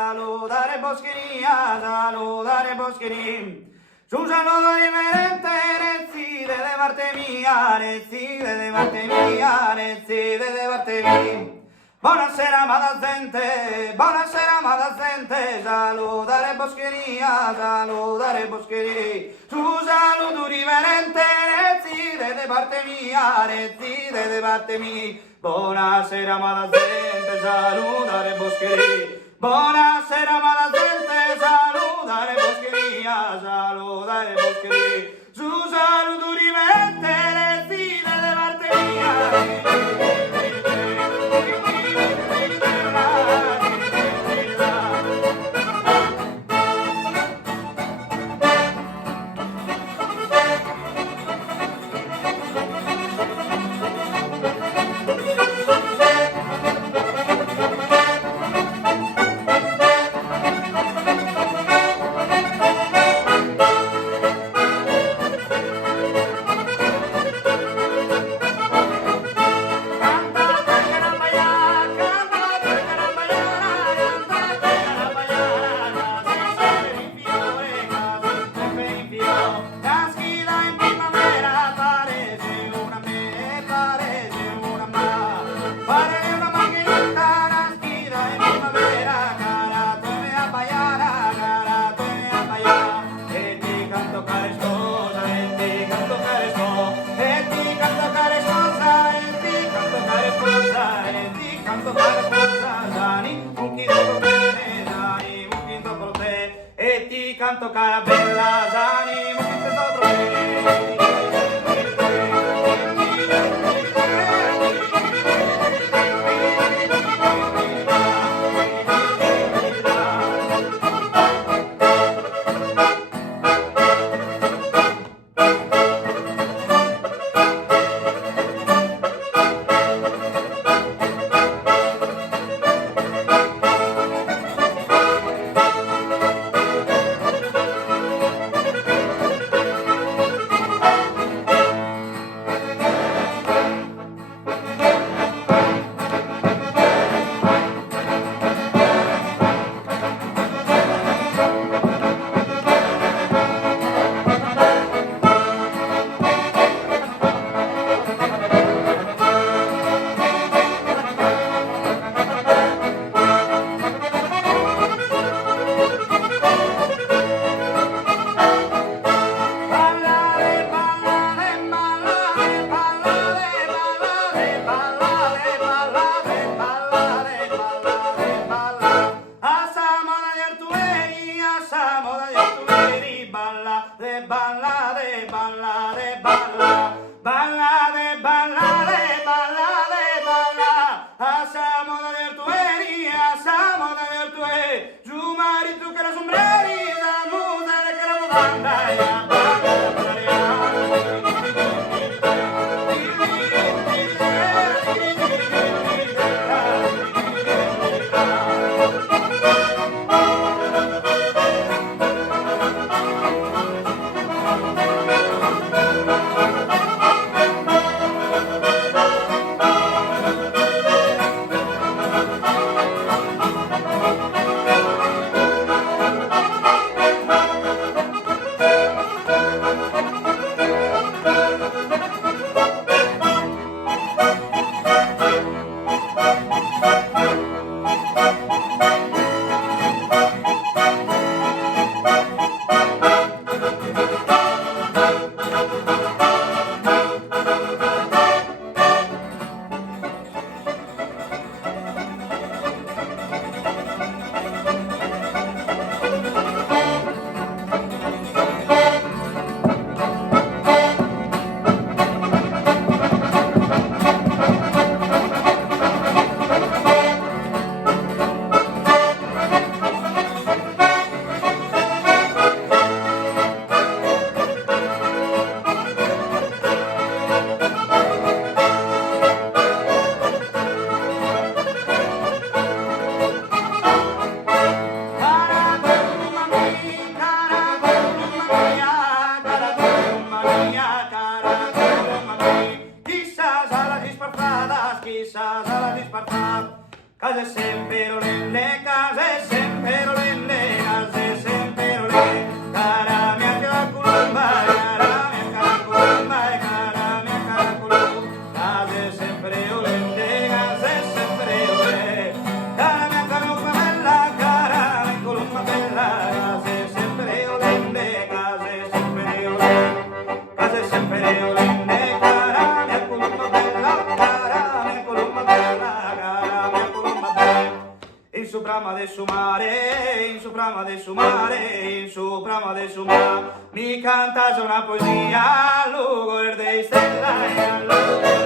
saludare Boscheria, saludare Boscheria. Un saludo diferente, reside de parte mia, reside de parte mia, reside de parte mia. Buonasera amata gente, salutare Boscheria, salutare Boscheria. Su saludo riverente, reside de parte mia, reside de parte mia. Buonasera amata gente, salutare Boscheria. Buonasera amata gente, salutare Boscheria, salutare Boscheria. Su saludo riverente, reside de parte mia. E ti canto cara bella Zani, muovete sopra me. su mare, in su prama del su mare, in su prama del su mare, mi cantas una poesia, lugar de stella, lugar